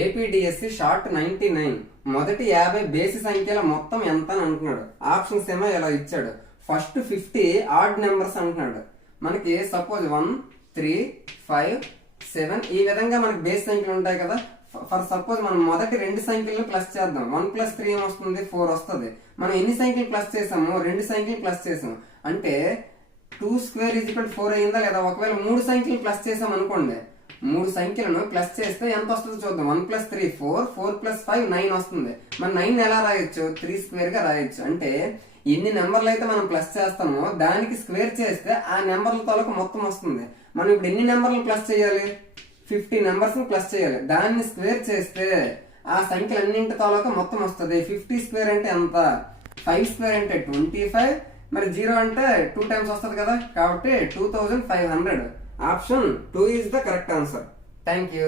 APDSC short 99 మొదటి 50 బేసి సంఖ్యల మొత్తం ఎంత అని అంటున్నాడు. ఆప్షన్స్ ఏమో ఇలా ఇచ్చాడు. ఫస్ట్ 50 ఆడ్ నెంబర్స్ అంటున్నాడు. మనకి సపోజ్ 1 3 5 7 ఈ విధంగా మనకి బేసి సంఖ్యలు ఉంటాయి కదా. ఫర్ సపోజ్ మనం మొదటి రెండు సంఖ్యలను ప్లస్ చేద్దాం. 1 + 3 ఏమొస్తుంది? 4 వస్తుంది. మనం ఎన్ని సంఖ్యలు ప్లస్ చేసాము? రెండు సంఖ్యలు ప్లస్ చేసాము. అంటే 2² = 4 అయిందా లేదా? ఒకవేళ మూడు సంఖ్యలు ప్లస్ చేసాం అనుకోండి, మూడు సంఖ్యలను ప్లస్ చేస్తే ఎంత వస్తుందో చూద్దాం. 1 + 3 4 4 + 5 9 వస్తుంది. మన 9 ఎలా రాయొచ్చు? 3² గా రాయొచ్చు. అంటే ఎన్ని నెంబర్లు అయితే మనం ప్లస్ చేస్తామో దానికి స్క్వేర్ చేస్తే ఆ నెంబర్ల తాలూకు మొత్తం వస్తుంది. మనం ఇప్పుడు ఎన్ని నెంబర్లు ప్లస్ చేయాలి? 50 నెంబర్స్ ప్లస్ చేయాలి. దాన్ని స్క్వేర్ చేస్తే ఆ సంఖ్యలన్నింటి తాలూకు మొత్తం వస్తుంది. 50² అంటే ఎంత? 5² అంటే 25. మరి 0 అంటే 2 టైమ్స్ వస్తుంది కదా. కాబట్టి 2500. Option 2 is the correct answer. Thank you.